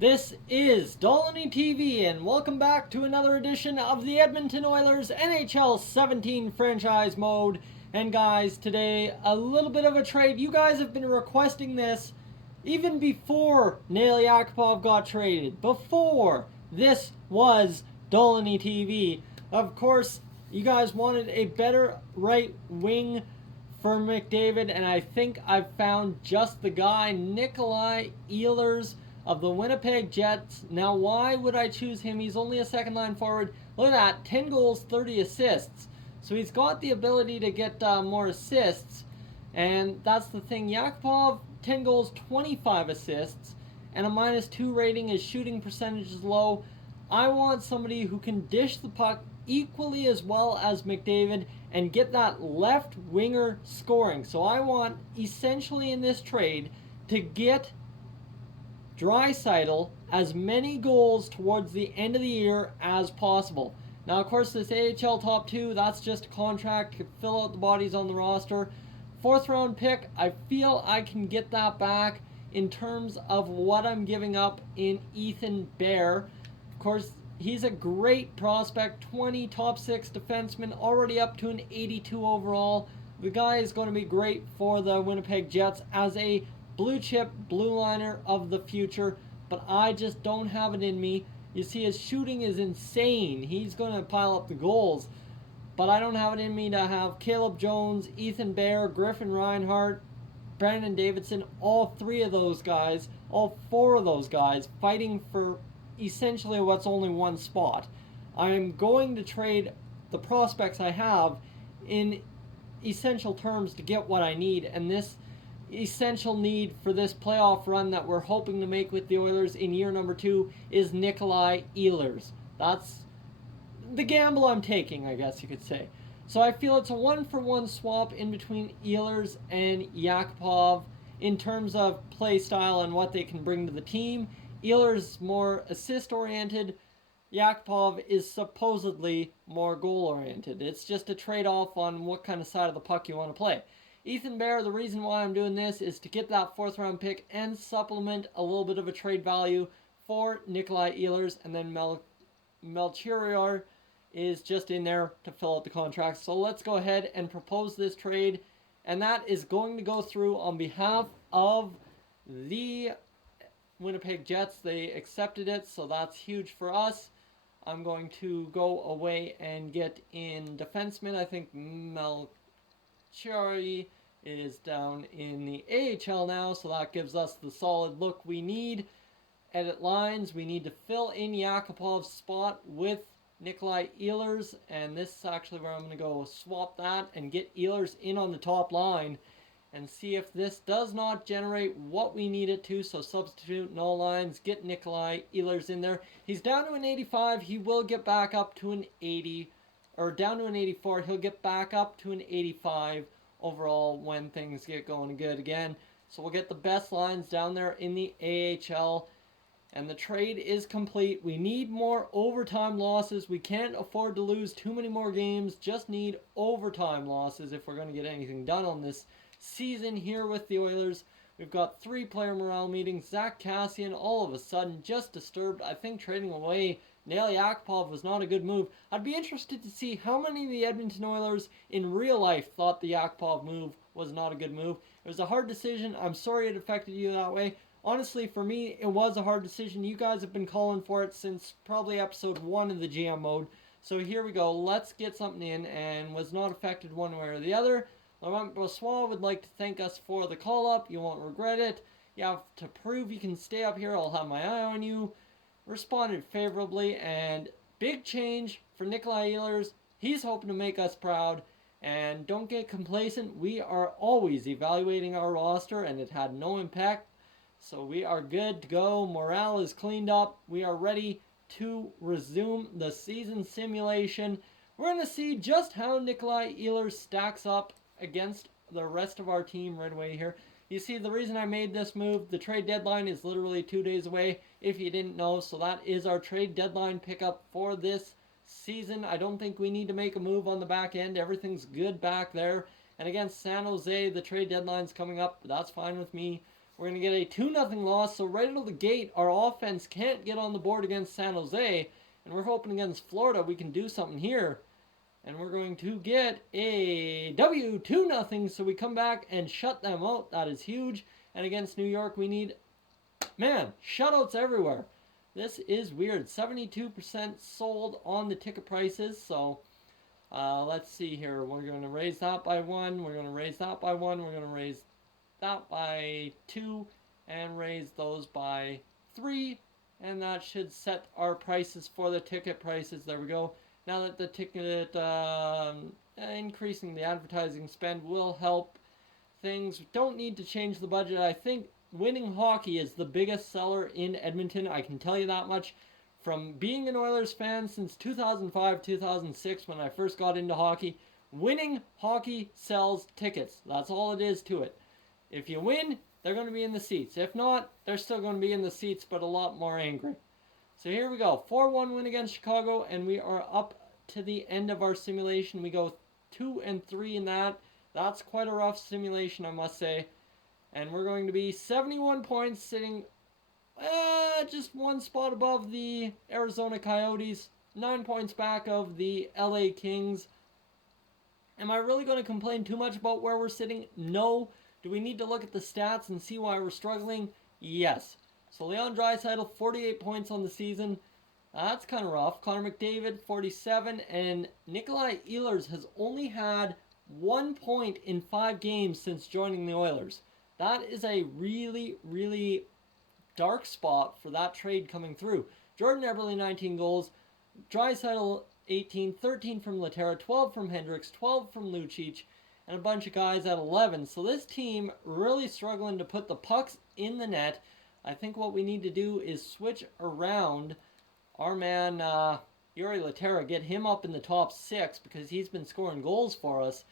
This is Dolany TV, and welcome back to another edition of the Edmonton Oilers NHL 17 franchise mode. And guys, today a little bit of a trade. You guys have been requesting this even before Nail Yakupov got traded. Before this was Dolany TV. Of course, you guys wanted a better right wing for McDavid, and I think I've found just the guy, Nikolai Ehlers of the Winnipeg Jets. Now, why would I choose him? He's only a second line forward. Look at that, 10 goals, 30 assists. So he's got the ability to get more assists, and that's the thing. Yakupov, 10 goals, 25 assists, and a -2 rating. His shooting percentage is low. I want somebody who can dish the puck equally as well as McDavid and get that left winger scoring. So I want, essentially in this trade, to get Draisaitl as many goals towards the end of the year as possible. Now, of course, this AHL top 2, that's just a contract to fill out the bodies on the roster. 4th round pick, I feel I can get that back in terms of what I'm giving up in Ethan Bear. Of course, he's a great prospect, 20 top 6 defenseman, already up to an 82 overall. The guy is going to be great for the Winnipeg Jets as a blue chip blue liner of the future, but I just don't have it in me. You see, his shooting is insane. He's going to pile up the goals, but I don't have it in me to have Caleb Jones, Ethan Bear, Griffin Reinhart, Brandon Davidson, all 3 of those guys, all 4 of those guys fighting for essentially what's only one spot. I am going to trade the prospects I have in essential terms to get what I need, and this essential need for this playoff run that we're hoping to make with the Oilers in year number 2 is Nikolai Ehlers. That's the gamble I'm taking, I guess you could say. So I feel it's a 1-for-1 swap in between Ehlers and Yakupov in terms of play style and what they can bring to the team. Ehlers is more assist-oriented. Yakupov is supposedly more goal-oriented. It's just a trade-off on what kind of side of the puck you want to play. Ethan Bear, the reason why I'm doing this is to get that 4th round pick and supplement a little bit of a trade value for Nikolai Ehlers, and then Melchior is just in there to fill out the contract. So let's go ahead and propose this trade, and that is going to go through on behalf of the Winnipeg Jets. They accepted it, so that's huge for us. I'm going to go away and get in defenseman. I think Melchior is down in the AHL now, so that gives us the solid look we need. Edit lines, we need to fill in Yakupov's spot with Nikolai Ehlers, and this is actually where I'm going to go swap that and get Ehlers in on the top line and see if this does not generate what we need it to. So substitute null lines, get Nikolai Ehlers in there. He's down to an 85. He will get back up to an 80, or down to an 84. He'll get back up to an 85 overall when things get going good again. So we'll get the best lines down there in the AHL. And the trade is complete. We need more overtime losses. We can't afford to lose too many more games. Just need overtime losses if we're going to get anything done on this season here with the Oilers. We've got 3 player morale meetings. Zach Cassian all of a sudden just disturbed. I think trading away Nail Yakupov was not a good move. I'd be interested to see how many of the Edmonton Oilers in real life thought the Yakupov move was not a good move. It was a hard decision. I'm sorry it affected you that way. Honestly, for me, it was a hard decision. You guys have been calling for it since probably episode 1 of the GM mode. So here we go. Let's get something in, and was not affected one way or the other. Laurent Brossoit would like to thank us for the call-up. You won't regret it. You have to prove you can stay up here. I'll have my eye on you. Responded favorably, and big change for Nikolai Ehlers. He's hoping to make us proud. And don't get complacent. We are always evaluating our roster, and it had no impact. So we are good to go. Morale is cleaned up. We are ready to resume the season simulation. We're going to see just how Nikolai Ehlers stacks up against the rest of our team right away here. You see, the reason I made this move, the trade deadline is literally 2 days away, if you didn't know. So that is our trade deadline pickup for this season. I don't think we need to make a move on the back end. Everything's good back there. And against San Jose, the trade deadline's coming up. That's fine with me. We're going to get a 2-0 loss. So right out of the gate, our offense can't get on the board against San Jose. And we're hoping against Florida we can do something here. And we're going to get a W, 2-0. So we come back and shut them out. That is huge. And against New York, we need, man, shutouts everywhere. This is weird. 72% sold on the ticket prices. So let's see here. We're going to raise that by 1. We're going to raise that by 1. We're going to raise that by 2. And raise those by 3. And that should set our prices for the ticket prices. There we go. Now that the ticket, increasing the advertising spend will help things. Don't need to change the budget. I think winning hockey is the biggest seller in Edmonton. I can tell you that much. From being an Oilers fan since 2005, 2006, when I first got into hockey, winning hockey sells tickets. That's all it is to it. If you win, they're going to be in the seats. If not, they're still going to be in the seats, but a lot more angry. So here we go. 4-1 win against Chicago, and we are up to the end of our simulation. We go 2-3 in that. That's quite a rough simulation, I must say. And we're going to be 71 points, sitting just one spot above the Arizona Coyotes, 9 points back of the LA Kings. Am I really going to complain too much about where we're sitting? No. Do we need to look at the stats and see why we're struggling? Yes. So Leon Draisaitl, 48 points on the season. That's kind of rough. Connor McDavid, 47. And Nikolai Ehlers has only had 1 point in 5 games since joining the Oilers. That is a really, really dark spot for that trade coming through. Jordan Eberle, 19 goals. Draisaitl, 18. 13 from Laterra, 12 from Hendricks, 12 from Lucic, and a bunch of guys at 11. So this team really struggling to put the pucks in the net. I think what we need to do is switch around our man, Yuri Laterra, get him up in the top 6 because he's been scoring goals for us,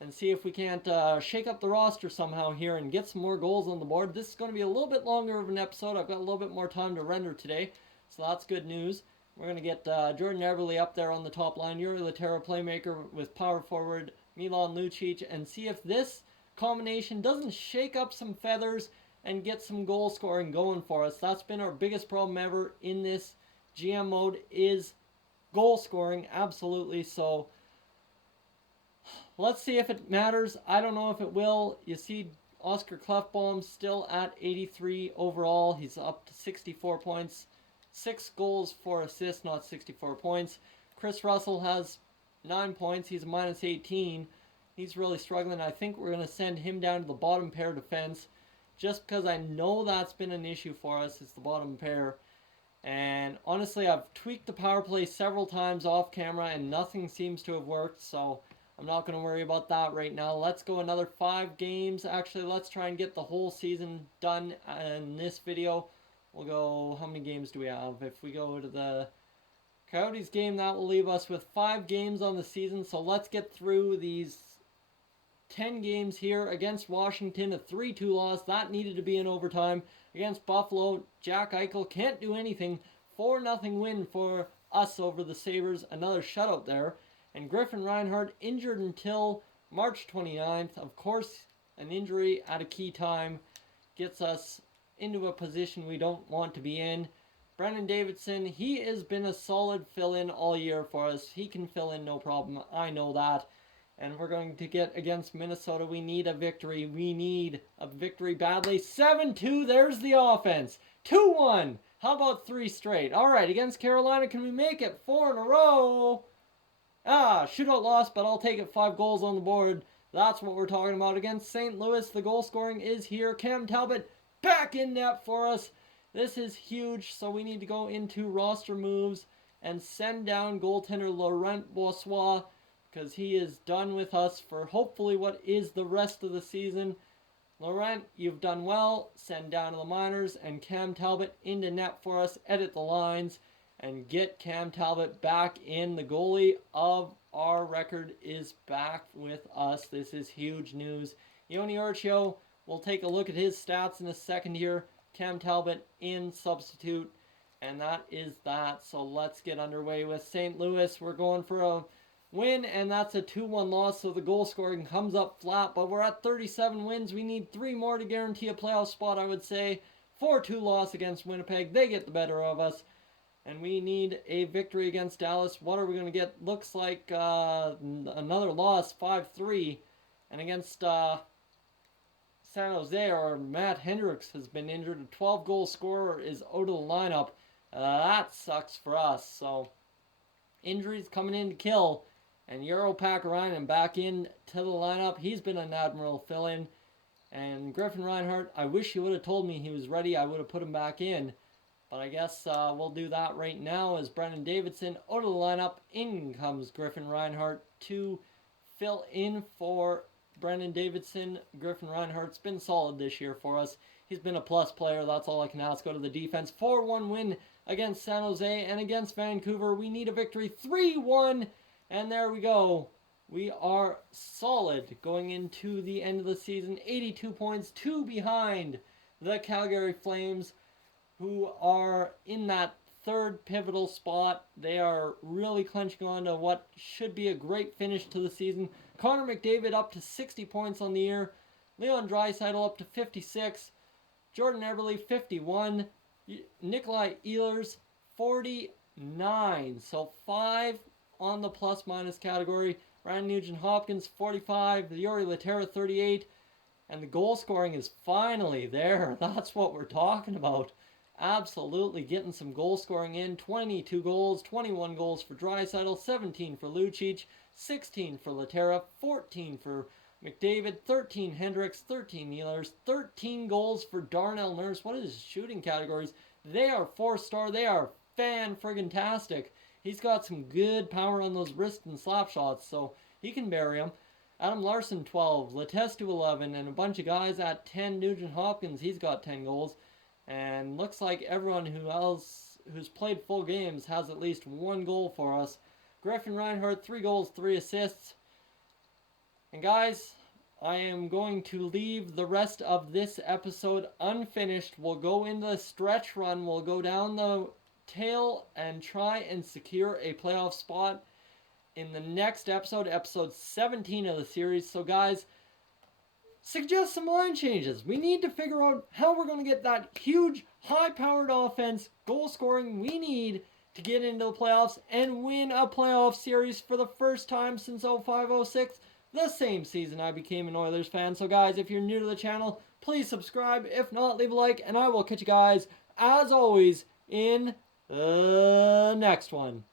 and see if we can't shake up the roster somehow here and get some more goals on the board. This is going to be a little bit longer of an episode. I've got a little bit more time to render today, so that's good news. We're going to get Jordan Eberle up there on the top line, Yuri Laterra playmaker with power forward Milan Lucic, and see if this combination doesn't shake up some feathers and get some goal scoring going for us. That's been our biggest problem ever in this GM mode, is goal scoring, absolutely. So let's see if it matters. I don't know if it will. You see Oscar Klefbom still at 83 overall. He's up to 64 points. 6 goals, 4 assists, not 64 points. Chris Russell has 9 points. He's a minus 18. He's really struggling. I think we're going to send him down to the bottom pair defense, just because I know that's been an issue for us. It's the bottom pair. And honestly, I've tweaked the power play several times off camera and nothing seems to have worked, so I'm not going to worry about that right now. Let's go another 5 games. Actually, let's try and get the whole season done in this video. We'll go, how many games do we have? If we go to the Coyotes game, that will leave us with 5 games on the season. So let's get through these 10 games here. Against Washington, a 3-2 loss. That needed to be in overtime. Against Buffalo, Jack Eichel can't do anything. 4-0 win for us over the Sabres. Another shutout there. And Griffin Reinhart injured until March 29th. Of course, an injury at a key time gets us into a position we don't want to be in. Brendan Davidson, he has been a solid fill-in all year for us. He can fill in no problem. I know that. And we're going to get against Minnesota. We need a victory. We need a victory badly. 7-2. There's the offense. 2-1. How about 3 straight? All right. Against Carolina, can we make it 4 in a row? Shootout loss, but I'll take it. 5 goals on the board. That's what we're talking about. Against St. Louis, the goal scoring is here. Cam Talbot back in net for us. This is huge. So we need to go into roster moves and send down goaltender Laurent Brossoit, because he is done with us for hopefully what is the rest of the season. Laurent, you've done well. Send down to the minors, and Cam Talbot into net for us. Edit the lines and get Cam Talbot back in. The goalie of our record is back with us. This is huge news. Yoni Urchio, we'll take a look at his stats in a second here. Cam Talbot in substitute, and that is that. So let's get underway with St. Louis. We're going for a win, and that's a 2-1 loss, so the goal scoring comes up flat, but we're at 37 wins. We need 3 more to guarantee a playoff spot, I would say. 4-2 loss against Winnipeg. They get the better of us, and we need a victory against Dallas. What are we going to get? Looks like another loss, 5-3, and against San Jose, or Matt Hendricks has been injured. A 12-goal scorer is out of the lineup. That sucks for us, so injuries coming in to kill. And Euro Pakarainen back in to the lineup. He's been an admirable fill-in. And Griffin Reinhart, I wish he would have told me he was ready. I would have put him back in. But I guess we'll do that right now as Brendan Davidson out of the lineup. In comes Griffin Reinhart to fill in for Brendan Davidson. Griffin Reinhart's been solid this year for us. He's been a plus player. That's all I can ask. Go to the defense. 4-1 win against San Jose and against Vancouver. We need a victory. 3-1. And there we go. We are solid going into the end of the season. 82 points, 2 behind the Calgary Flames, who are in that third pivotal spot. They are really clenching on to what should be a great finish to the season. Connor McDavid up to 60 points on the year. Leon Draisaitl up to 56. Jordan Eberle 51. Nikolai Ehlers 49. So 5 on the plus-minus category. Ryan Nugent-Hopkins 45. Yuri Laterra 38. And the goal scoring is finally there. That's what we're talking about. Absolutely getting some goal scoring in. 22 goals, 21 goals for Draisaitl, 17 for Lucic, 16 for Laterra, 14 for McDavid, 13 Hendricks, 13 Ehlers, 13 goals for Darnell Nurse. What is his shooting categories? They are 4-star. They are fan-friggin-tastic. He's got some good power on those wrist and slap shots, so he can bury them. Adam Larson, 12. Letestu, 11. And a bunch of guys at 10. Nugent-Hopkins, he's got 10 goals. And looks like everyone who's played full games has at least 1 goal for us. Griffin Reinhart, 3 goals, 3 assists. And guys, I am going to leave the rest of this episode unfinished. We'll go into the stretch run. We'll go down the tail and try and secure a playoff spot in the next episode, episode 17 of the series. So guys, suggest some line changes. We need to figure out how we're going to get that huge, high-powered offense, goal scoring we need to get into the playoffs and win a playoff series for the first time since 05-06, the same season I became an Oilers fan. So guys, if you're new to the channel, please subscribe. If not, leave a like, and I will catch you guys, as always, in the next one.